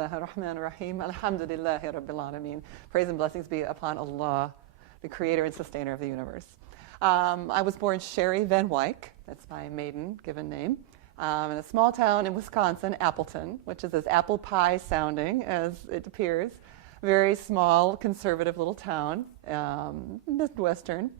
Bismillahir Rahmanir Rahim. Alhamdulillahi Rabbil Alameen. Praise and blessings be upon Allah, the creator and sustainer of the universe. I was born Sherry Van Wyck, that's my maiden given name, in a small town in Wisconsin, Appleton, which is as apple pie sounding as it appears. Very small, conservative little town, Midwestern,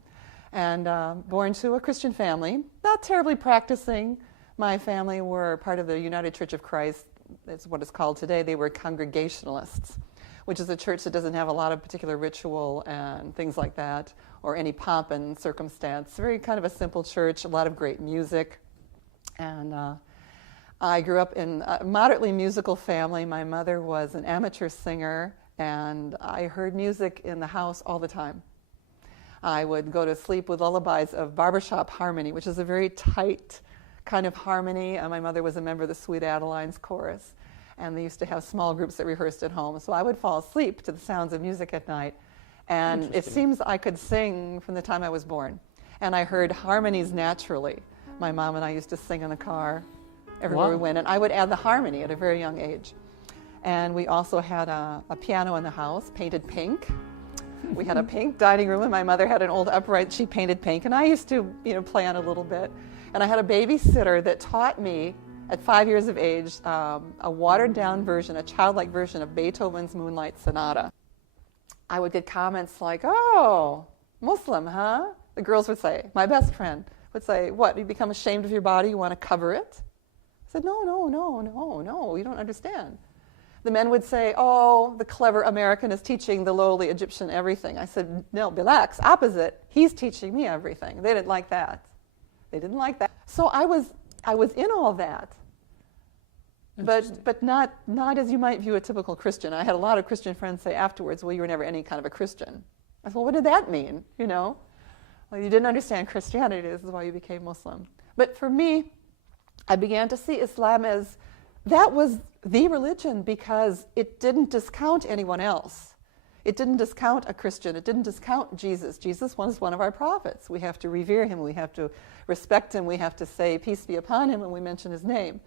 and born to a Christian family, not terribly practicing. My family were part of the United Church of Christ. It's what it's called today. They were Congregationalists, which is a church that doesn't have a lot of particular ritual and things like that, or any pomp and circumstance. Very kind of a simple church, a lot of great music. And I grew up in a moderately musical family. My mother was an amateur singer, and I heard music in the house all the time. I would go to sleep with lullabies of barbershop harmony, which is a very tight kind of harmony. My mother was a member of the Sweet Adelines chorus, and they used to have small groups that rehearsed at home. So I would fall asleep to the sounds of music at night, and it seems I could sing from the time I was born. And I heard harmonies naturally. My mom and I used to sing in the car everywhere we went, and I would add the harmony at a very young age. And we also had a piano in the house, painted pink. We had a pink dining room, and my mother had an old upright she painted pink, and I used to, play on it a little bit. And I had a babysitter that taught me at 5 years of age a watered-down version, a childlike version of Beethoven's Moonlight Sonata. I would get comments like, "Oh, Muslim, huh?" The girls would say. My best friend would say, "What, you become ashamed of your body, you want to cover it?" I said, "No, you don't understand." The men would say, "Oh, the clever American is teaching the lowly Egyptian everything." I said, "No, relax, opposite. He's teaching me everything." They didn't like that. So I was in all that, but not as you might view a typical Christian. I had a lot of Christian friends say afterwards, "Well, you were never any kind of a Christian." I said, "Well, what did that mean? Well, you didn't understand Christianity. This is why you became Muslim." But for me, I began to see Islam as that was the religion because it didn't discount anyone else. It didn't discount a Christian. It didn't discount Jesus. Jesus was one of our prophets. We have to revere him. We have to respect him. We have to say peace be upon him when we mention his name.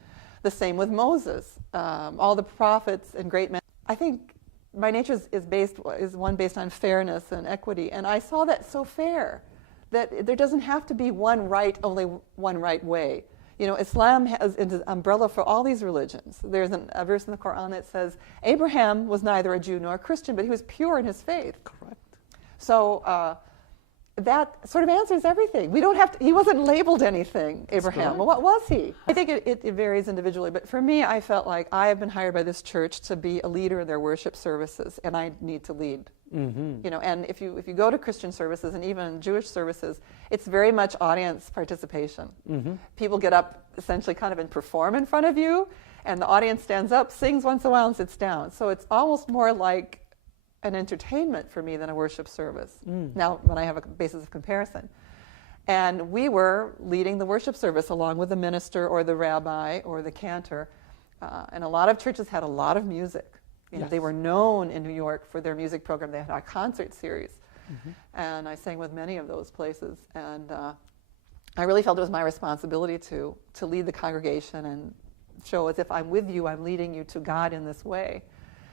The same with Moses. All the prophets and great men. I think my nature is one based on fairness and equity, and I saw that so fair that there doesn't have to be only one right way. Islam has an umbrella for all these religions. There's a verse in the Quran that says, Abraham was neither a Jew nor a Christian, but he was pure in his faith. Correct. So that sort of answers everything. He wasn't labeled anything, Abraham. Well, what was he? I think it varies individually, but for me, I felt like I have been hired by this church to be a leader in their worship services, and I need to lead. Mm-hmm. And if you go to Christian services and even Jewish services, it's very much audience participation. Mm-hmm. People get up essentially kind of and perform in front of you, and the audience stands up, sings once in a while, and sits down. So it's almost more like an entertainment for me than a worship service. Now, when I have a basis of comparison. And we were leading the worship service along with the minister or the rabbi or the cantor. And a lot of churches had a lot of music. Yes. They were known in New York for their music program. They had a concert series. Mm-hmm. And I sang with many of those places. And I really felt it was my responsibility to lead the congregation and show as if I'm with you, I'm leading you to God in this way.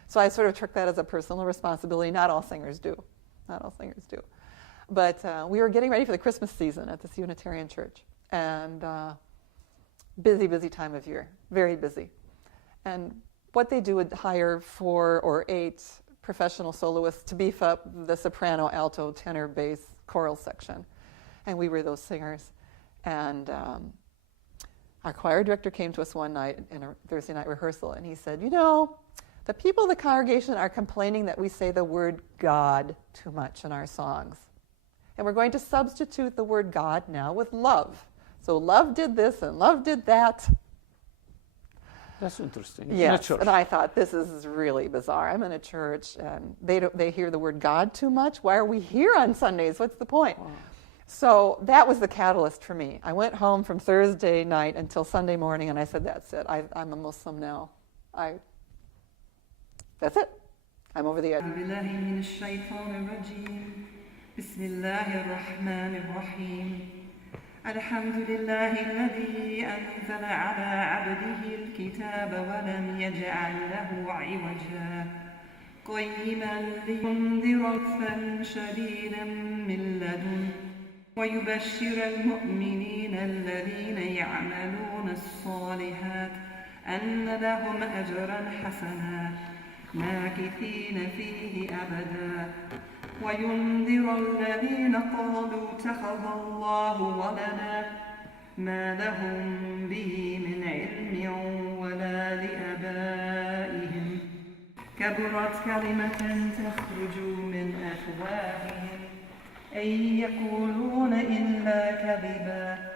So I sort of took that as a personal responsibility. Not all singers do. But we were getting ready for the Christmas season at this Unitarian church. And busy time of year. Very busy. And what they do would hire 4 or 8 professional soloists to beef up the soprano, alto, tenor, bass, choral section. And we were those singers. And our choir director came to us one night in a Thursday night rehearsal, and he said, the people of the congregation are complaining that we say the word God too much in our songs. And we're going to substitute the word God now with love. So love did this and love did that. That's interesting. Yes, and I thought, this is really bizarre. I'm in a church, and they hear the word God too much. Why are we here on Sundays? What's the point? Wow. So that was the catalyst for me. I went home from Thursday night until Sunday morning, and I said, that's it. I'm a Muslim now. That's it. I'm over the edge. الحمد لله الذي أنزل على عبده الكتاب ولم يجعل له عوجا قيما لينذر بأسا شديدا من لدنه ويبشر المؤمنين الذين يعملون الصالحات أن لهم أجرا حسنا ماكثين فيه أبدا وينذر الذين قالوا اتخذ الله ولدا ما لهم به من علم ولا لآبائهم كبرت كلمة تخرج من أفواههم إن يقولون إلا كذبا